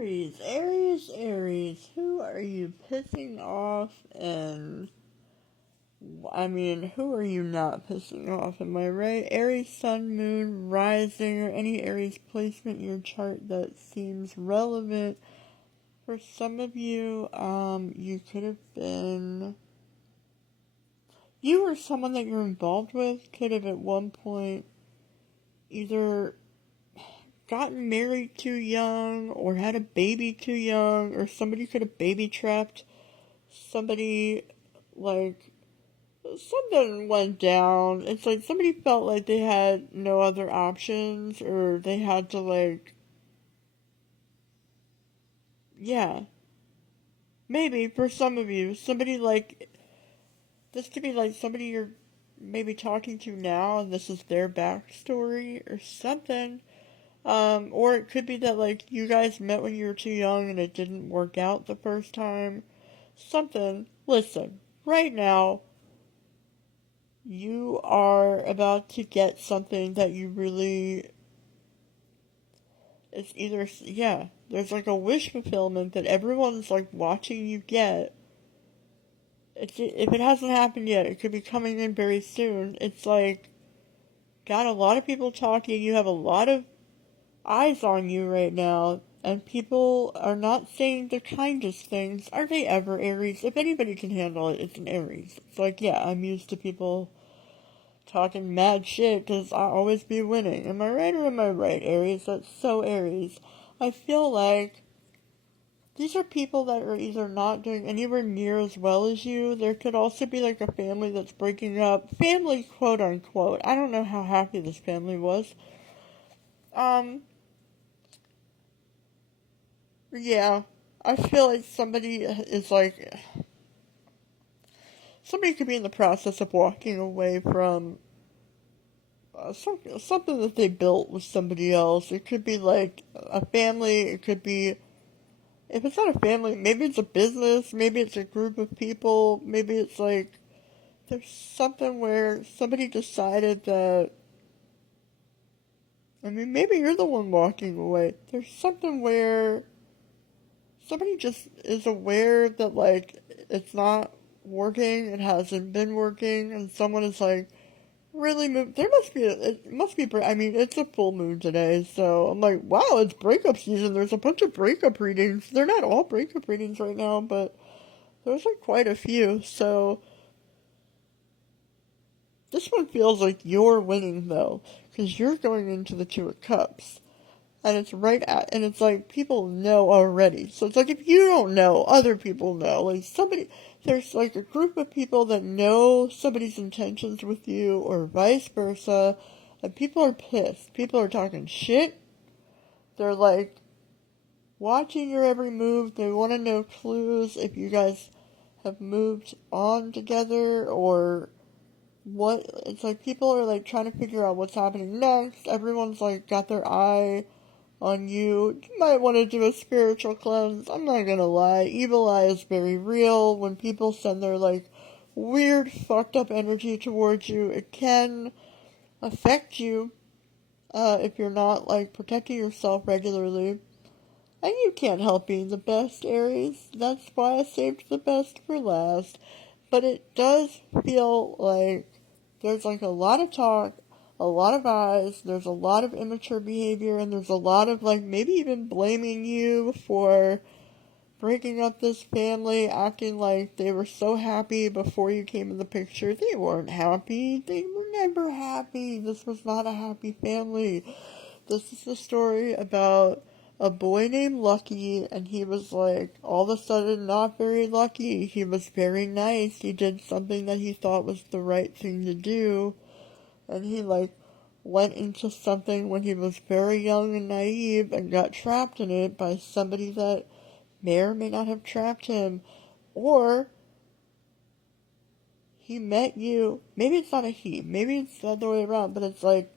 Aries, who are you pissing off who are you not pissing off, am I right? Aries, Sun, Moon, Rising, or any Aries placement in your chart that seems relevant. For some of you, you could have been... You or someone that you're involved with could have at one point either gotten married too young or had a baby too young, or somebody could have baby trapped somebody, like, something went down. It's like somebody felt like they had no other options, or they had to, like, yeah. Maybe for some of you, somebody like, this could be like somebody you're maybe talking to now, and this is their backstory or something. Or it could be that, like, you guys met when you were too young and it didn't work out the first time. Something. Listen, right now, you are about to get something that you really... It's either, yeah, there's like a wish fulfillment that everyone's like watching you get. If it hasn't happened yet, it could be coming in very soon. It's like, got a lot of people talking, you have a lot of eyes on you right now, and people are not saying the kindest things. Are they ever, Aries? If anybody can handle it, it's an Aries. It's like, yeah, I'm used to people talking mad shit because I always be winning. Am I right or am I right, Aries? That's so Aries. I feel like these are people that are either not doing anywhere near as well as you. There could also be like a family that's breaking up. Family, quote unquote. I don't know how happy this family was. Yeah. I feel like somebody is like... Somebody could be in the process of walking away from something that they built with somebody else. It could be like a family. It could be... If it's not a family, maybe it's a business. Maybe it's a group of people. Maybe it's like... There's something where somebody decided that... I mean, maybe you're the one walking away. There's something where somebody just is aware that, like, it's not working, it hasn't been working, and someone is like, really moved. It must be, I mean, it's a full moon today, so I'm like, wow, it's breakup season. There's a bunch of breakup readings. They're not all breakup readings right now, but there's like quite a few, so this one feels like you're winning, though, because you're going into the Two of Cups. And it's and it's like, people know already. So it's like, if you don't know, other people know. Like, there's like a group of people that know somebody's intentions with you, or vice versa, and people are pissed. People are talking shit. They're like, watching your every move. They want to know clues if you guys have moved on together, or what. It's like, people are like trying to figure out what's happening next. Everyone's like got their eye on you. You might want to do a spiritual cleanse. I'm not gonna lie. Evil eye is very real. When people send their, like, weird, fucked up energy towards you, it can affect you, if you're not, like, protecting yourself regularly. And you can't help being the best, Aries. That's why I saved the best for last. But it does feel like there's, like, a lot of talk, a lot of eyes, there's a lot of immature behavior, and there's a lot of, like, maybe even blaming you for breaking up this family, acting like they were so happy before you came in the picture. They weren't happy. They were never happy. This was not a happy family. This is a story about a boy named Lucky, and he was, like, all of a sudden not very lucky. He was very nice. He did something that he thought was the right thing to do, and he, like, went into something when he was very young and naive and got trapped in it by somebody that may or may not have trapped him. Or he met you. Maybe it's not a he. Maybe it's the other way around, but it's like,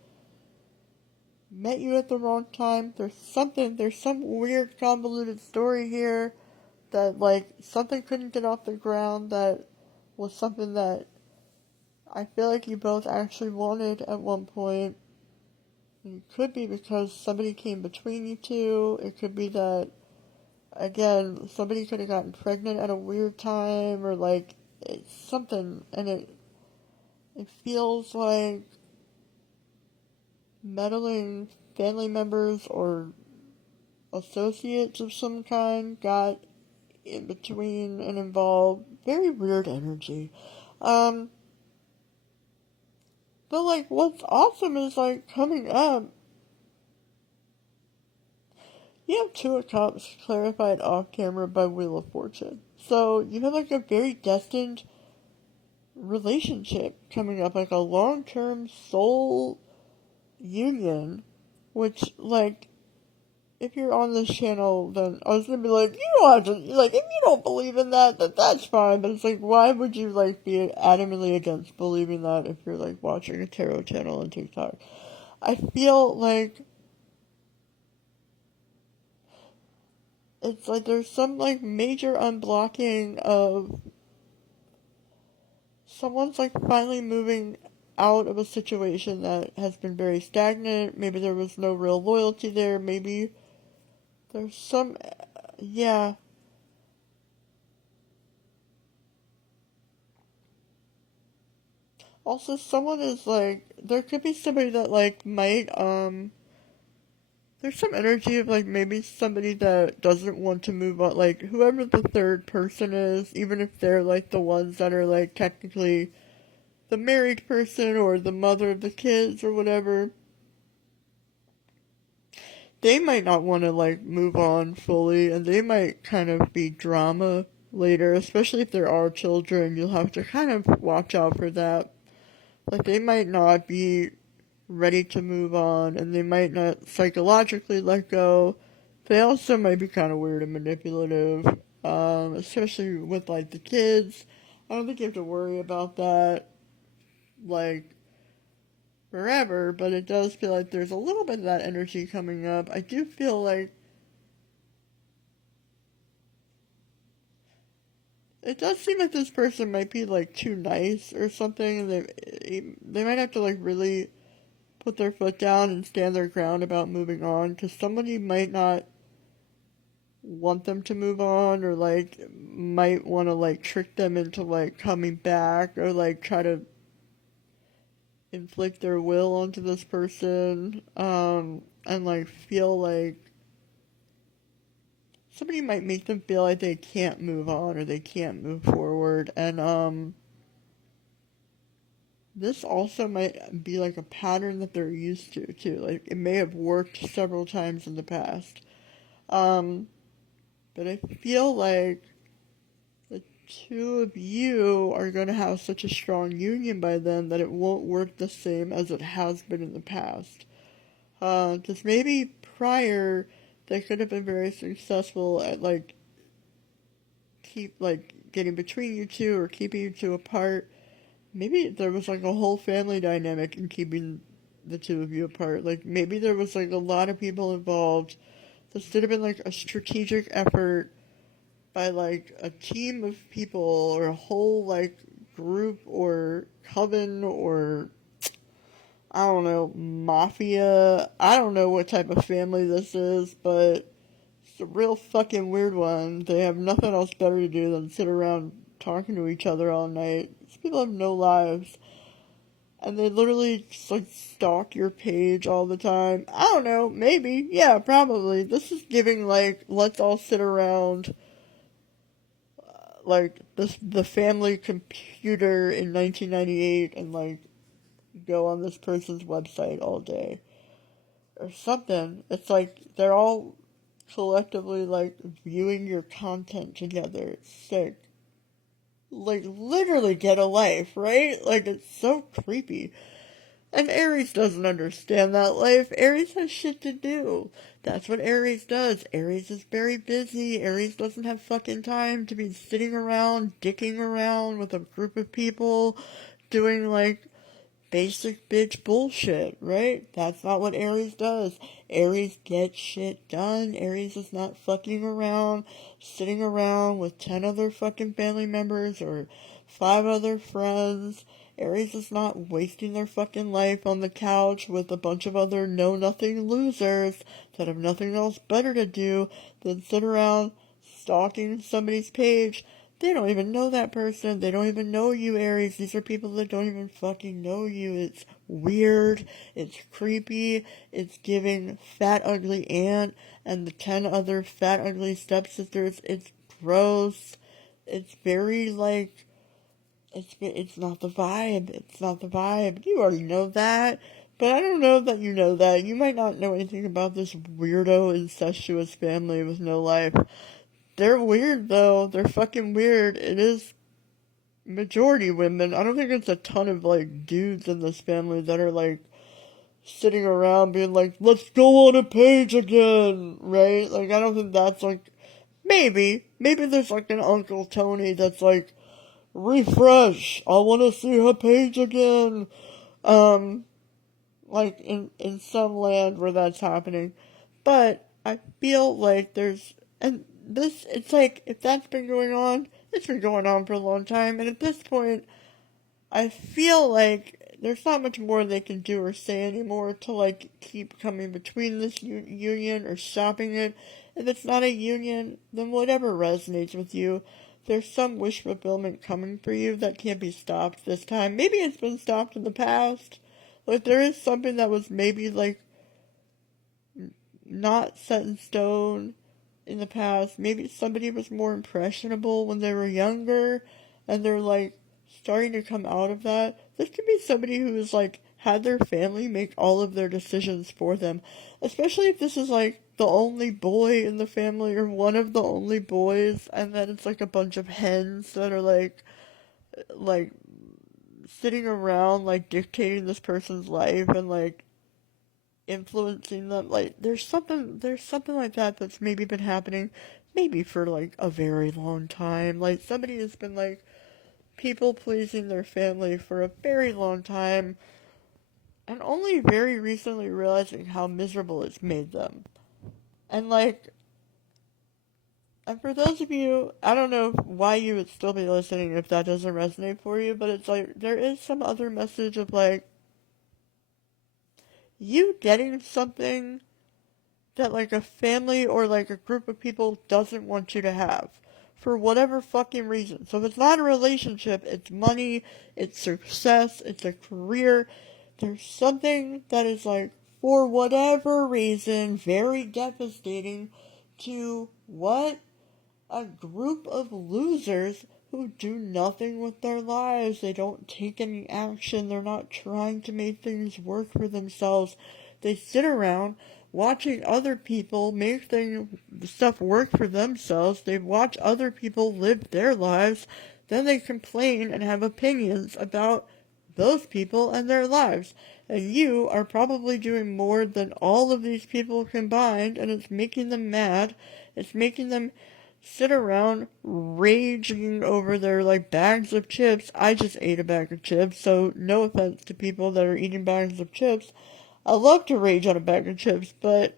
met you at the wrong time. There's some weird convoluted story here that, like, something couldn't get off the ground that was something that I feel like you both actually wanted at one point. It could be because somebody came between you two. It could be that again, somebody could have gotten pregnant at a weird time, or like it's something, and it feels like meddling family members or associates of some kind got in between and involved. Very weird energy. Um, but like what's awesome is like coming up, you have Two of Cups clarified off camera by Wheel of Fortune. So you have like a very destined relationship coming up, like a long term soul union, which like if you're on this channel, then I was gonna be like, you don't have to, like, if you don't believe in that, then that's fine. But it's like, why would you, like, be adamantly against believing that if you're, like, watching a tarot channel on TikTok? I feel like it's like there's some, like, major unblocking of someone's, like, finally moving out of a situation that has been very stagnant. Maybe there was no real loyalty there. Maybe there's some, yeah. Also, someone is like, there could be somebody that like might, there's some energy of like maybe somebody that doesn't want to move on, like whoever the third person is, even if they're like the ones that are like technically the married person or the mother of the kids or whatever, they might not want to like move on fully, and they might kind of be drama later, especially if there are children. You'll have to kind of watch out for that. Like they might not be ready to move on, and they might not psychologically let go. They also might be kind of weird and manipulative, especially with like the kids. I don't think you have to worry about that like forever, but it does feel like there's a little bit of that energy coming up. I do feel like it does seem like this person might be like too nice or something, and they might have to like really put their foot down and stand their ground about moving on, because somebody might not want them to move on, or like might want to like trick them into like coming back, or like try to inflict their will onto this person, and like feel like somebody might make them feel like they can't move on or they can't move forward, and this also might be like a pattern that they're used to too. Like it may have worked several times in the past. Um, but I feel like the two of you are going to have such a strong union by then that it won't work the same as it has been in the past. Because maybe prior they could have been very successful at like keep like getting between you two or keeping you two apart. Maybe there was like a whole family dynamic in keeping the two of you apart. Like maybe there was like a lot of people involved. This should have been like a strategic effort by like a team of people or a whole like group or coven or I don't know, mafia. I don't know what type of family this is, but it's a real fucking weird one. They have nothing else better to do than sit around talking to each other all night. These people have no lives. And they literally just like stalk your page all the time. I don't know, maybe. Yeah, probably. This is giving like, let's all sit around like the family computer in 1998 and like go on this person's website all day or something. It's like they're all collectively like viewing your content together. It's sick. Like literally get a life, right? Like it's so creepy. And Aries doesn't understand that life. Aries has shit to do. That's what Aries does. Aries is very busy. Aries doesn't have fucking time to be sitting around, dicking around with a group of people, doing like basic bitch bullshit, right? That's not what Aries does. Aries gets shit done. Aries is not fucking around, sitting around with 10 other fucking family members or 5 other friends. Aries is not wasting their fucking life on the couch with a bunch of other know-nothing losers that have nothing else better to do than sit around stalking somebody's page. They don't even know that person. They don't even know you, Aries. These are people that don't even fucking know you. It's weird. It's creepy. It's giving Fat Ugly Aunt and the 10 other Fat Ugly stepsisters. It's gross. It's very, like, it's not the vibe. It's not the vibe. You already know that. But I don't know that you know that. You might not know anything about this weirdo incestuous family with no life. They're weird though. They're fucking weird. It is majority women. I don't think it's a ton of like dudes in this family that are like sitting around being like, let's go on a page again, right? Like I don't think that's like maybe there's like an Uncle Tony that's like, refresh. I want to see her page again. Um, like in some land where that's happening, but I feel like and this it's like if that's been going on, it's been going on for a long time, and at this point, I feel like there's not much more they can do or say anymore to like keep coming between this union or stopping it. If it's not a union, then whatever resonates with you. There's some wish fulfillment coming for you that can't be stopped this time. Maybe it's been stopped in the past. Like there is something that was maybe like not set in stone in the past. Maybe somebody was more impressionable when they were younger and they're like starting to come out of that. This could be somebody who is like had their family make all of their decisions for them. Especially if this is like the only boy in the family or one of the only boys and then it's like a bunch of hens that are like sitting around like dictating this person's life and like influencing them. Like there's something like that that's maybe been happening maybe for like a very long time. Like somebody has been like people pleasing their family for a very long time and only very recently realizing how miserable it's made them. And like and for those of you, I don't know why you would still be listening if that doesn't resonate for you, but it's like there is some other message of like you getting something that like a family or like a group of people doesn't want you to have for whatever fucking reason. So if it's not a relationship, it's money, it's success, it's a career. There's something that is like for whatever reason very devastating to what a group of losers who do nothing with their lives. They don't take any action. They're not trying to make things work for themselves. They sit around watching other people make stuff work for themselves. They watch other people live their lives. Then they complain and have opinions about those people and their lives. And you are probably doing more than all of these people combined, and it's making them mad. It's making them sit around raging over their like bags of chips. I just ate a bag of chips, so no offense to people that are eating bags of chips. I love to rage on a bag of chips, but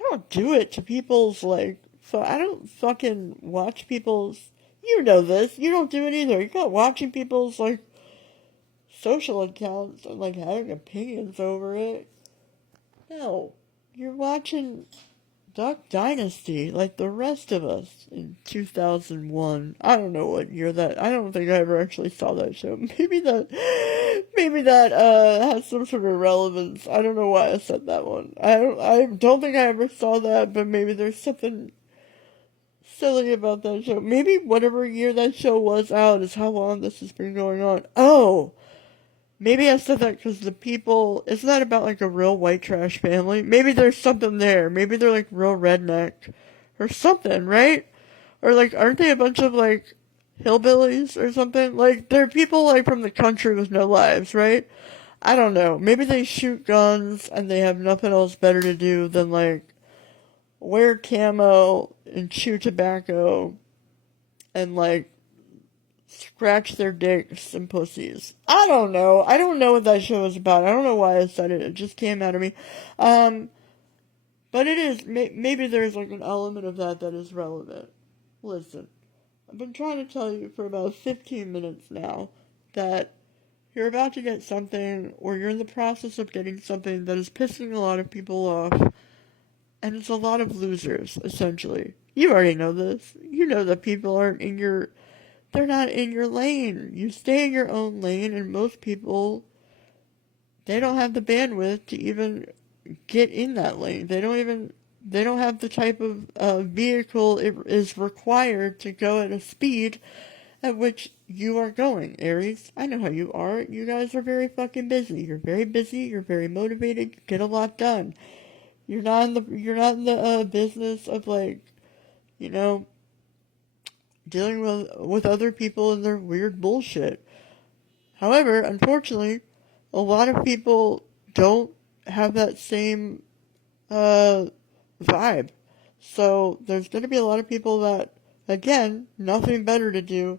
I don't do it to people's like. I don't fucking watch people's. You know this. You don't do it either. You're not watching people's like social accounts and like having opinions over it. No, you're watching Duck Dynasty, like the rest of us in 2001. I don't know what year that. I don't think I ever actually saw that show. Maybe that has some sort of relevance. I don't know why I said that one. I don't think I ever saw that, but maybe there's something silly about that show. Maybe whatever year that show was out is how long this has been going on. Oh, maybe I said that because the people, isn't that about like a real white trash family? Maybe there's something there. Maybe they're like real redneck or something, right? Or like, aren't they a bunch of like hillbillies or something? Like, they're people like from the country with no lives, right? I don't know. Maybe they shoot guns and they have nothing else better to do than like wear camo and chew tobacco and like scratch their dicks and pussies. I don't know. I don't know what that show is about. I don't know why I said it. It just came out of me. But it is. Maybe there's like an element of that that is relevant. Listen, I've been trying to tell you for about 15 minutes now that you're about to get something, or you're in the process of getting something that is pissing a lot of people off, and it's a lot of losers, essentially. You already know this. You know that people aren't in your, they're not in your lane. You stay in your own lane, and most people, they don't have the bandwidth to even get in that lane. They don't have the type of vehicle it is required to go at a speed at which you are going, Aries. I know how you are. You guys are very fucking busy. You're very busy. You're very motivated. You get a lot done. You're not in the business of like, you know, dealing with other people and their weird bullshit. However, unfortunately, a lot of people don't have that same uh, vibe. So there's going to be a lot of people that, again, nothing better to do,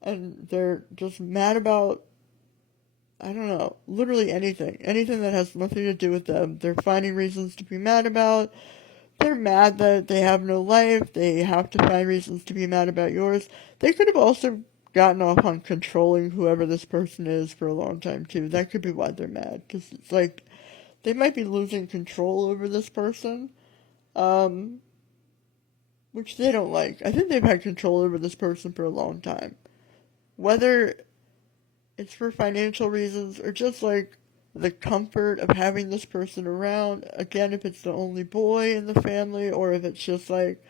and they're just mad about, I don't know, literally anything. Anything that has nothing to do with them. They're finding reasons to be mad about. They're mad that they have no life. They have to find reasons to be mad about yours. They could have also gotten off on controlling whoever this person is for a long time, too. That could be why they're mad. Because it's like, they might be losing control over this person, um, which they don't like. I think they've had control over this person for a long time. Whether it's for financial reasons or just like the comfort of having this person around. Again, if it's the only boy in the family or if it's just like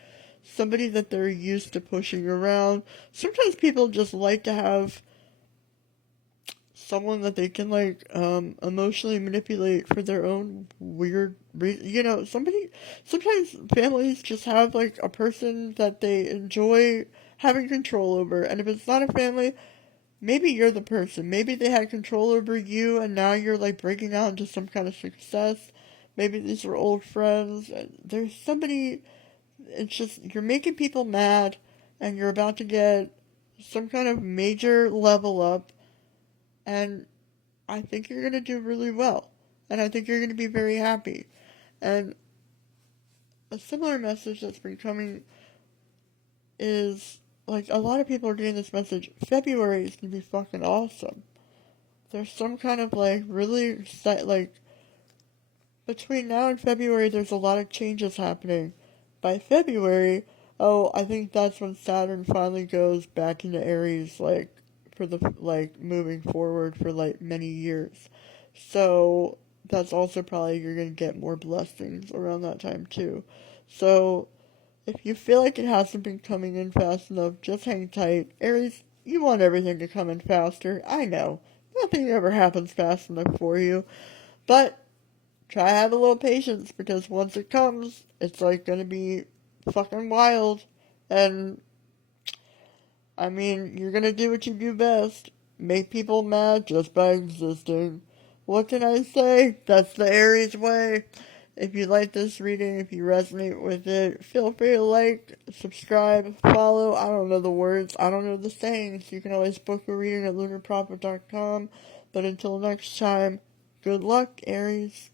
somebody that they're used to pushing around. Sometimes people just like to have someone that they can like emotionally manipulate for their own weird reason. You know, sometimes families just have like a person that they enjoy having control over, and if it's not a family, maybe you're the person. Maybe they had control over you and now you're like breaking out into some kind of success. Maybe these were old friends. There's somebody, it's just, you're making people mad and you're about to get some kind of major level up. And I think you're going to do really well. And I think you're going to be very happy. And a similar message that's been coming is like a lot of people are getting this message. February is going to be fucking awesome. There's some kind of like really like between now and February there's a lot of changes happening. By February, oh, I think that's when Saturn finally goes back into Aries like for the like moving forward for like many years. So that's also probably you're going to get more blessings around that time too. So if you feel like it hasn't been coming in fast enough, just hang tight. Aries, you want everything to come in faster. I know. Nothing ever happens fast enough for you. But try to have a little patience because once it comes, it's like gonna be fucking wild. And I mean, you're gonna do what you do best. Make people mad just by existing. What can I say? That's the Aries way. If you like this reading, if you resonate with it, feel free to like, subscribe, follow. I don't know the words. I don't know the sayings. You can always book a reading at lunarprophet.com. But until next time, good luck, Aries.